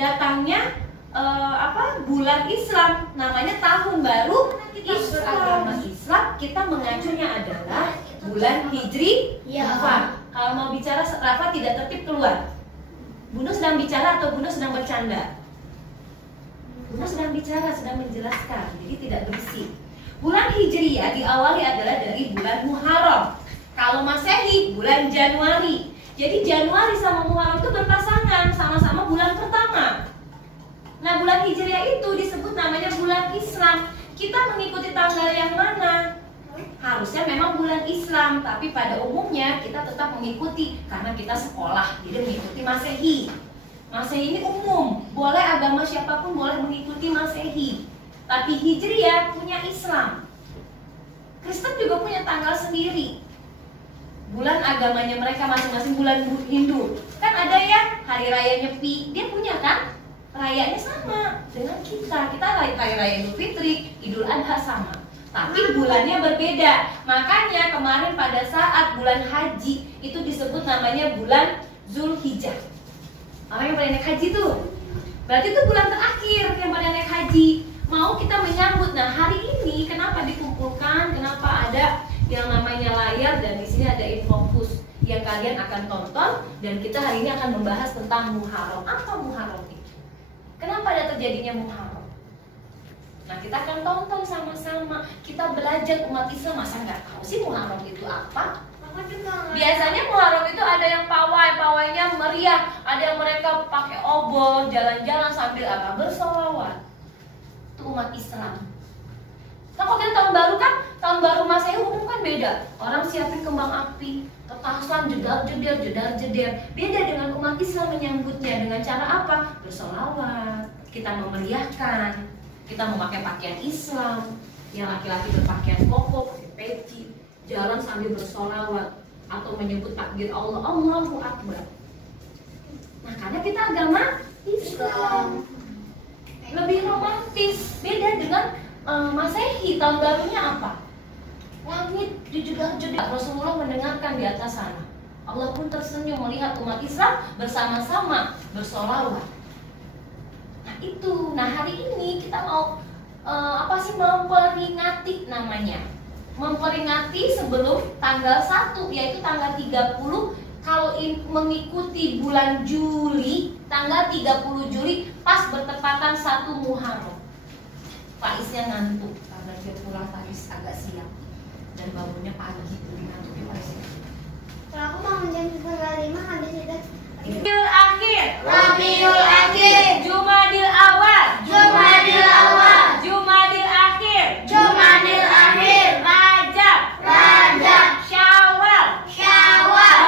datangnya bulan Islam, namanya tahun baru agama Islam. Kita mengacunya adalah bulan Hijri. Kalau mau bicara Rafa tidak tertib keluar. Bunda sedang bicara atau Bunda sedang bercanda? Bunda sedang bicara, sedang menjelaskan, jadi tidak berisik. Bulan Hijriyah diawali adalah dari bulan Muharram. Kalau Masehi bulan Januari. Jadi Januari sama Muharram itu berpasangan, sama-sama bulan pertama. Nah, bulan Hijriah itu disebut namanya bulan Islam. Kita mengikuti tanggal yang mana? Harusnya memang bulan Islam, tapi pada umumnya kita tetap mengikuti karena kita sekolah, jadi mengikuti Masehi. Masehi ini umum, boleh agama siapapun boleh mengikuti Masehi. Tapi Hijriah punya Islam. Kristen juga punya tanggal sendiri. Bulan agamanya mereka masing-masing, bulan Hindu. Kan ada ya hari raya Nyepi, dia punya kan? Rayanya sama dengan kita. Kita raya Idul Fitri, Idul Adha sama. Tapi bulannya berbeda. Makanya kemarin pada saat bulan haji itu disebut namanya bulan Zulhijjah. Orang yang pada naik haji tuh, berarti itu bulan terakhir yang pada naik haji. Mau kita menyambut. Nah, hari ini kenapa dikumpulkan? Kenapa ada yang namanya layar dan di sini ada infocus yang kalian akan tonton, dan kita hari ini akan membahas tentang Muharram. Apa Muharram itu? Kenapa ada terjadinya Muharram? Nah, kita akan tonton sama-sama. Kita belajar umat Islam, masa nggak tahu sih Muharram itu apa? Biasanya Muharram itu ada yang pawainya meriah, ada yang mereka pakai obor, jalan-jalan sambil apa? Bersolawat. Itu umat Islam. Nah, kalau kita tahun baru kan, tahun baru Masehi umum kan beda. Orang siapin kembang api, petasan, jedar-jeder. Beda dengan umat Islam menyambutnya dengan cara apa? Bersolawat. Kita memeriahkan. Kita memakai pakaian Islam. Yang laki-laki berpakaian koko, pakai peci, jalan sambil bersolawat atau menyebut takbir Allah, Allahu Akbar. Nah, karena kita agama Islam, lebih romantis. Beda dengan Masehi. Tahun barunya apa? Langit dijedar-jedar. Rasulullah mendengarkan di atas sana. Allah pun tersenyum melihat umat Islam bersama-sama bersolawat. Nah, itu. Nah, hari ini kita mau memperingati namanya. Memperingati sebelum tanggal 1, yaitu tanggal 30. Kalau mengikuti bulan Juli, tanggal 30 Juli pas bertepatan 1 Muharram. Faiznya ngantuk karena dia pulang Faiz agak siang dan bangunnya pagi, jadi ngantuk di Faiznya. Kalau aku mau jam 4:45 habis itu. Rabiul Akhir, Rabiul Akhir, Jumadil Awal, Jumadil Awal, Jumadil Akhir, Jumadil Akhir, Rajab, Rajab, Syawal, Syawal,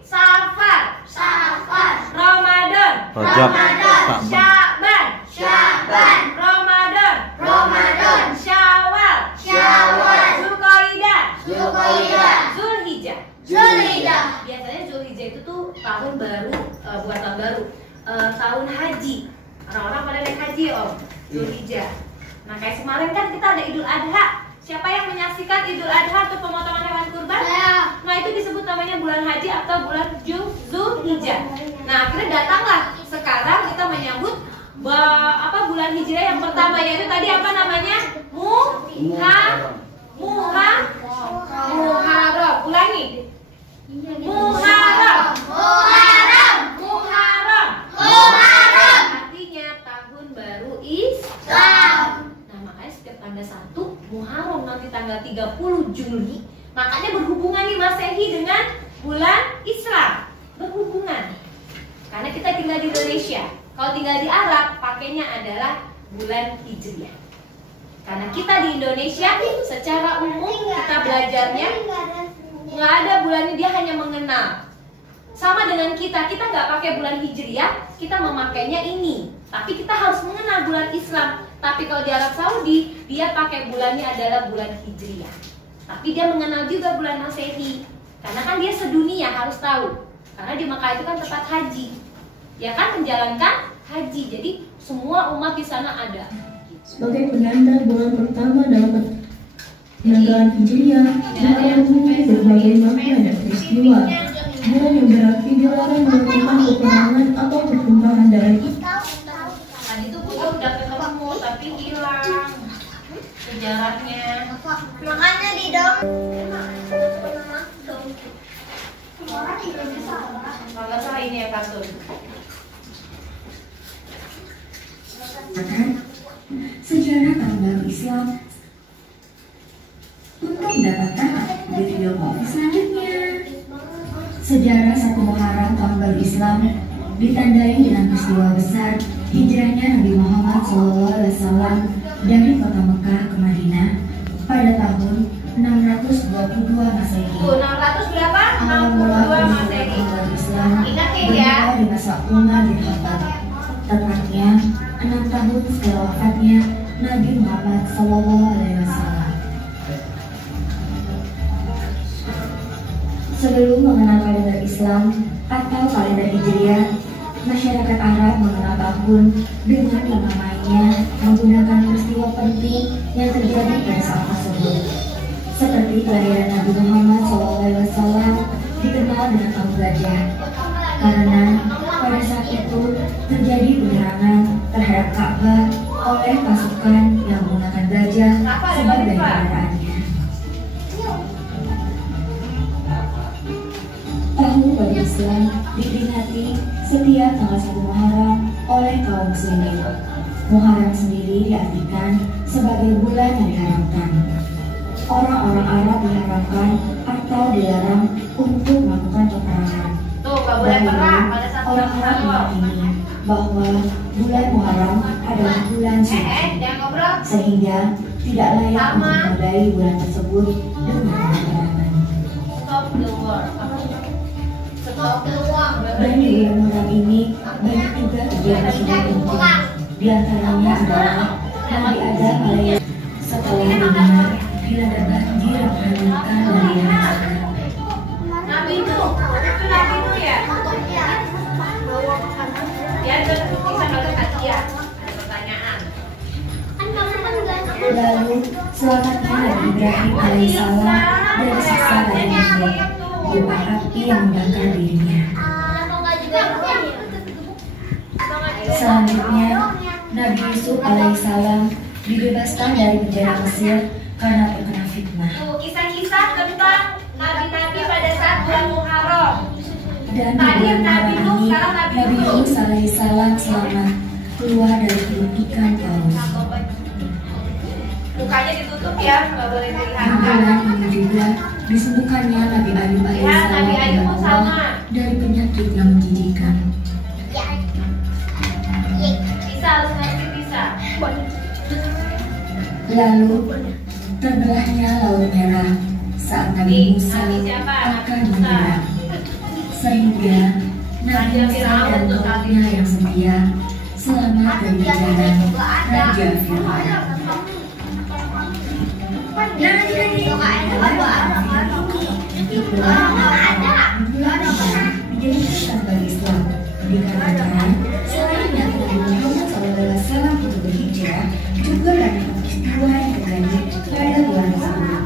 Safar, Safar, Ramadan, Ramadan, Sya'ban, Sya'ban, Ramadan, Ramadan, Syawal, Syawal, Zulqaidah, Zulqaidah, Zulhijjah. Zulhijjah. Biasanya Zulhijjah itu tuh tahun baru, bukan tahun baru, tahun haji. Orang-orang pada naik haji om, Zulhijjah. Nah, kayak kemarin kan kita ada Idul Adha. Siapa yang menyaksikan Idul Adha atau pemotongan hewan kurban? Nah, itu disebut namanya bulan haji atau bulan Zulhijjah. Nah, akhirnya datanglah sekarang kita menyambut bulan Hijriah yang pertama, yaitu tadi apa namanya? Muharram. Ulangi. Muharram. Artinya tahun baru Islam. Nah, makanya setiap tanggal 1 Muharram, nanti tanggal 30 Juli, makanya berhubungan nih Masehi dengan bulan Islam. Berhubungan. Karena kita tinggal di Indonesia. Kalau tinggal di Arab, pakainya adalah bulan Hijriah. Karena kita di Indonesia secara umum kita belajarnya nggak ada bulannya, dia hanya mengenal. Sama dengan kita nggak pakai bulan Hijriah, kita memakainya ini. Tapi kita harus mengenal bulan Islam. Tapi kalau di Arab Saudi, dia pakai bulannya adalah bulan Hijriah. Tapi dia mengenal juga bulan Masehi. Karena kan dia sedunia, harus tahu. Karena di Mekah itu kan tempat haji. Ya kan, menjalankan haji. Jadi semua umat di sana ada. Sebagai penanda bulan pertama dalam penyelenggaraan Hijriah, Muharram memiliki berbagai makna dan peristiwa. Bulan yang berarti dilarang melakukan peperangan atau pertumpahan darah ini yang kartun? Sejarah tahun baru Islam. Untuk mendapatkan di video selanjutnya. Sejarah 1 Muharram tahun baru Islam ditandai dengan peristiwa besar hijrahnya Nabi Muhammad SAW dari kota Mekah ke Madinah pada tahun 622 Masehi. 600 berapa? Awal mula 62 Masehi. tahun baru Islam Ingatin ya. bermula di masa Umar bin Khattab, tepatnya 6 tahun setelah wafatnya Nabi Muhammad SAW. Sebelum mengenal kalender Islam atau kalender Hijriah, masyarakat Arab mengenal tahun dengan namanya menggunakan peristiwa penting yang terjadi pada saat tersebut. Seperti kelahiran Nabi Muhammad SAW dikenal dengan tahun gajah, karena pada saat itu terjadi penyerangan terhadap Ka'bah oleh pasukan yang menggunakan gajah sebagai kendaraannya. Tahun baru Islam diperingati setiap tanggal 1 Muharram oleh kaum muslimin. Muharram sendiri diartikan sebagai bulan yang diharamkan. Orang-orang Arab diharamkan atau dilarang untuk melakukan peperangan. Tuh, gak boleh perang pada saat Orang Arab meyakini bahwa bulan Muharram adalah bulan suci, jangan ngobrol. sehingga tidak layak untuk menodai bulan tersebut dengan peperangan. Stop the war. Stop the war. Dan di bulan Muharram ini banyak juga kegiatan syukur penting. Di antaranya adalah Nabi Adam alaihi setelah mendengar dilanda banjir yang menghanyutkan dari yang sana. Nabi Nuh, itu Nabi Nuh ya? Ya, itu bisa baca hadiah. Ada pertanyaan. Lalu selamatnya Nabi Ibrahim alaihissalam dari siksa dari Namrud berupa api yang membakar dirinya. Selanjutnya Nabi Yusuf alaihissalam dibebaskan dari penjara Mesir karena terkena fitnah. Tuh, kisah-kisah tentang nabi-nabi pada saat bulan Muharram. Dan di bulan Muharram ini Nabi Yunus alaihissalam selamat keluar dari perut ikan paus. Mukanya ditutup ya, nggak boleh Di dilihat. bulan ini juga disembuhkannya Nabi Ayub Ya, Nabi alaihissalam Ayub oleh sama. Allah dari penyakit yang menjijikan. Bisa, harus ngerti bisa. Lalu terbelahnya Laut Merah saat Nabi Musa akan menyeberang, sehingga Nabi Musa dan kaumnya yang setia selamat dari jalan Raja Fir'aun. Dijadikan bagi Islam dikarenakan selain Nabi Muhammad SAW untuk berhijrah juga karena peristiwa yang terjadi pada bulan tersebut.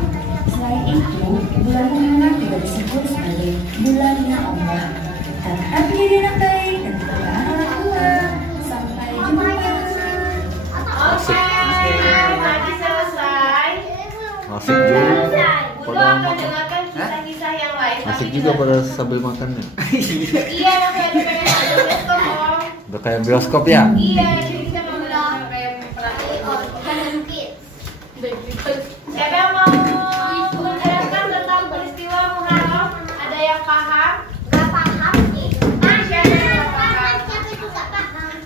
Selain itu, bulan Muharram juga disebut sebagai bulannya Allah. Tetap menjadi anak baik dan ketaatan orang tua. Sampai jumpa. Oke, tadi selesai. Asik juga. Udah akan dengarkan kisah-kisah yang lain. Asik tapi juga pada sambil makannya. Iya, yang kayak ada bioskop, Om. Udah kayak bioskop ya? Iya, jadi kita mau bilang kayak perang. Siapa yang mau menjelaskan tentang peristiwa Muharram? Ada yang paham? Gak paham sih. Nah, siapa yang nggak paham? Siapa itu gak paham?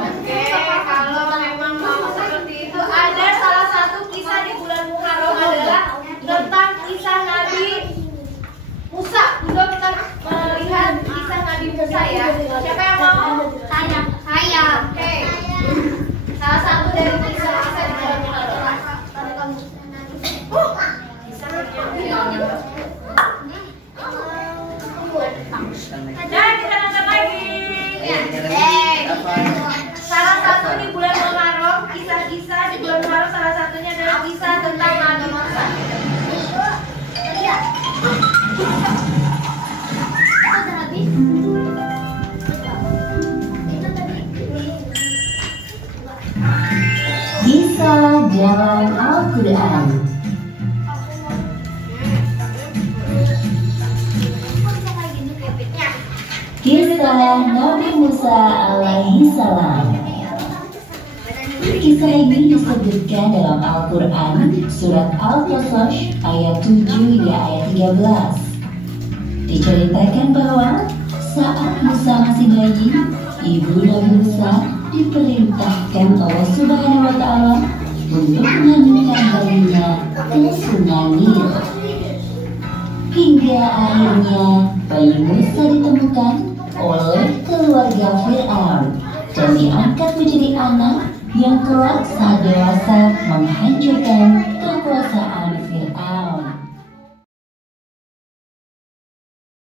Oke, kalau memang mau seperti itu, ada salah satu kisah di bulan Muharram adalah tentang kisah Nabi Musa. Dulu kita melihat kisah Nabi Musa ya. Siapa yang mau? Saya. Oke. Salah satu dari kisah-kisah di bulan Muharram. Dan kita nonton lagi. Salah satu di bulan Muharram, kisah-kisah di bulan Muharram salah satunya adalah kisah tentang Nabi Musa. Kisah dalam Al-Quran. Kisah Nabi Musa alaihi salam. Kisah ini disebutkan dalam Al-Quran surat Al-Qasas ayat 7 hingga ayat 13. Diceritakan bahwa saat Musa masih bayi, ibu Nabi Musa diperintahkan Allah Subhanahu wa Ta'ala untuk menghanyutkan bayinya ke sungai Nil. Hingga akhirnya bayi Musa ditemukan oleh keluarga Fir'aun dan diangkat menjadi anak yang kelak saat dewasa menghancurkan